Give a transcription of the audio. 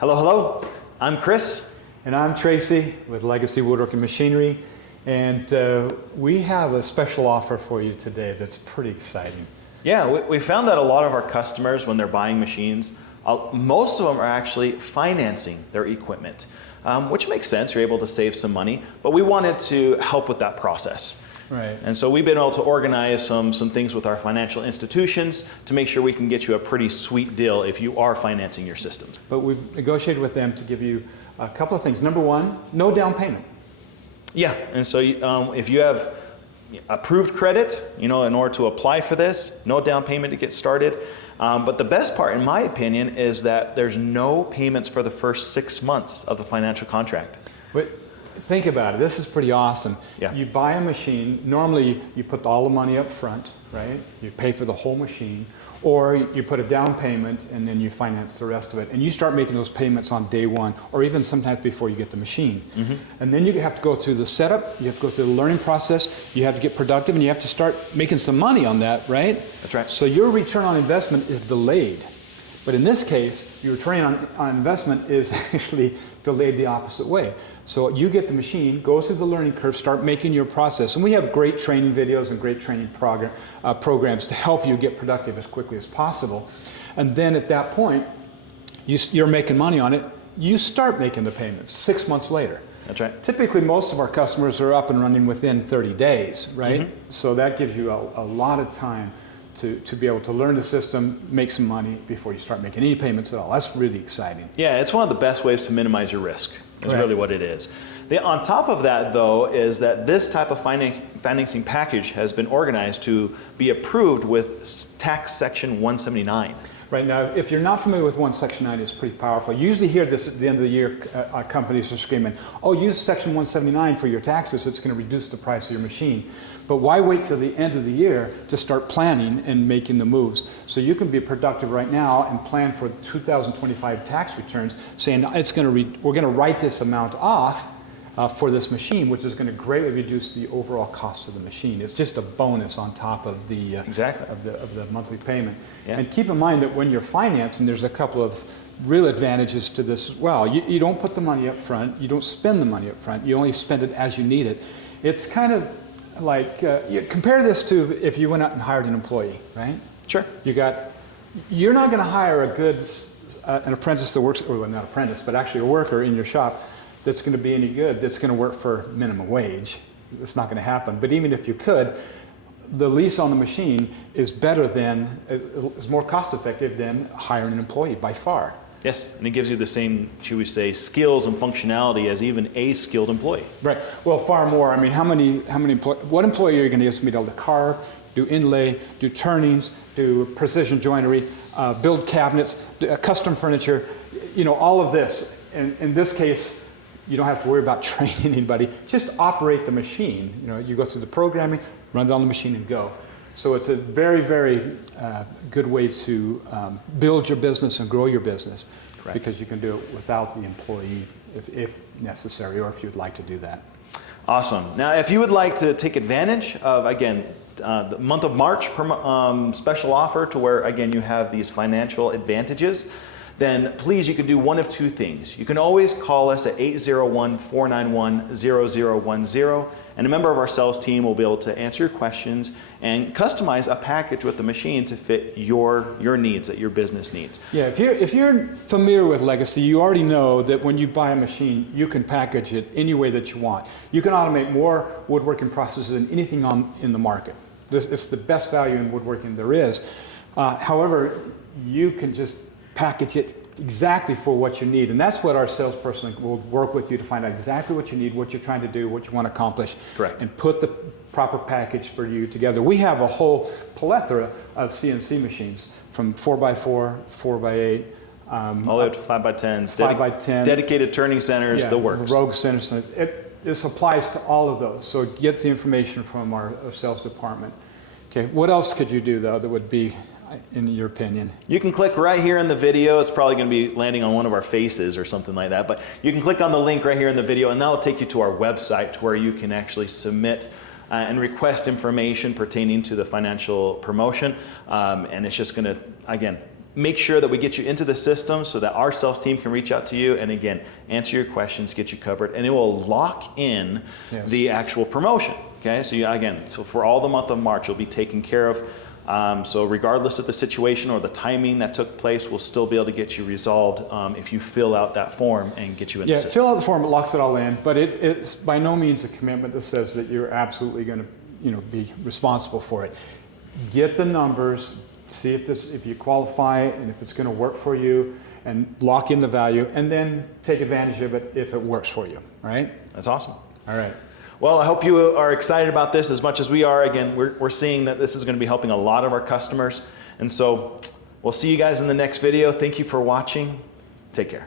Hello, hello. I'm Chris. And I'm Tracy with Legacy Woodworking Machinery. And we have a special offer for you today that's pretty exciting. Yeah, we found that a lot of our customers, when they're buying machines, most of them are actually financing their equipment, which makes sense. You're able to save some money, but we wanted to help with that process. Right. And so we've been able to organize some things with our financial institutions to make sure we can get you a pretty sweet deal if you are financing your systems. But we've negotiated with them to give you a couple of things. Number one, no down payment. Yeah, and so if you have approved credit, in order to apply for this, no down payment to get started. But the best part, in my opinion, is that there's no payments for the first 6 months of the financial contract. But think about it. This is pretty awesome. Yeah. You buy a machine. Normally, you put all the money up front, right? You pay for the whole machine. Or you put a down payment and then you finance the rest of it. And you start making those payments on day one, or even sometimes before you get the machine. Mm-hmm. And then you have to go through the setup, you have to go through the learning process, you have to get productive, and you have to start making some money on that, right? That's right. So your return on investment is delayed. But in this case, your return on investment is actually delayed the opposite way. So you get the machine, go through the learning curve, start making your process. And we have great training videos and great training programs to help you get productive as quickly as possible. And then at that point, you're making money on it. You start making the payments 6 months later. That's right. Typically, most of our customers are up and running within 30 days, right? Mm-hmm. So that gives you a lot of time to be able to learn the system, make some money before you start making any payments at all. That's really exciting. Yeah, it's one of the best ways to minimize your risk, is right. really what it is. On top of that, though, is that this type of financing package has been organized to be approved with tax section 179. Right. Now, if you're not familiar with Section 9, it's pretty powerful. You usually hear this at the end of the year, companies are screaming, oh, use Section 179 for your taxes, it's going to reduce the price of your machine. But why wait till the end of the year to start planning and making the moves? So you can be productive right now and plan for 2025 tax returns, saying we're going to write this amount off for this machine, which is going to greatly reduce the overall cost of the machine. It's just a bonus on top of the exactly of the monthly payment. Yeah. And keep in mind that when you're financing, there's a couple of real advantages to this as well. You don't put the money up front. You don't spend the money up front. You only spend it as you need it. It's kind of like you compare this to if you went out and hired an employee, right? Sure. You're not going to hire an apprentice that works, or not apprentice, but actually a worker in your shop that's going to be any good, that's going to work for minimum wage. It's not going to happen. But even if you could, the lease on the machine is more cost effective than hiring an employee by far. Yes, and it gives you the same, should we say, skills and functionality as even a skilled employee. Right. Well, far more. I mean, what employee are you going to get to be able to carve, do inlay, do turnings, do precision joinery, build cabinets, custom furniture, all of this. In this case, you don't have to worry about training anybody. Just operate the machine. You go through the programming, run it on the machine, and go. So it's a very, very good way to build your business and grow your business. Correct. Because you can do it without the employee if necessary, or if you'd like to do that. Awesome. Now, if you would like to take advantage of, again, the month of March special offer to where, again, you have these financial advantages, then please, you can do one of two things. You can always call us at 801-491-0010, and a member of our sales team will be able to answer your questions and customize a package with the machine to fit your needs, that your business needs. Yeah, if you're familiar with Legacy, you already know that when you buy a machine, you can package it any way that you want. You can automate more woodworking processes than anything in the market. It's the best value in woodworking there is. However, you can just package it exactly for what you need, and that's what our salesperson will work with you to find out exactly what you need, what you're trying to do, what you want to accomplish. Correct. And put the proper package for you together. We have a whole plethora of CNC machines, from 4x4, 4x8, all the way up to 5x10s, 5x10, dedicated turning centers, the works. Rogue centers. This applies to all of those. So get the information from our sales department. Okay, what else could you do though that would be, in your opinion? You can click right here in the video. It's probably going to be landing on one of our faces or something like that, but you can click on the link right here in the video, and that will take you to our website where you can actually submit and request information pertaining to the financial promotion, and it's just going to, again, make sure that we get you into the system so that our sales team can reach out to you and again, answer your questions, get you covered, and it will lock in the actual promotion. Okay, so so for all the month of March, you'll be taken care of. So regardless of the situation or the timing that took place, we'll still be able to get you resolved if you fill out that form and get you in the system. Fill out the form, it locks it all in, but it's by no means a commitment that says that you're absolutely going to be responsible for it. Get the numbers, see if you qualify and if it's going to work for you, and lock in the value, and then take advantage of it if it works for you, right? That's awesome. All right. Well, I hope you are excited about this as much as we are. Again, we're seeing that this is going to be helping a lot of our customers. And so we'll see you guys in the next video. Thank you for watching. Take care.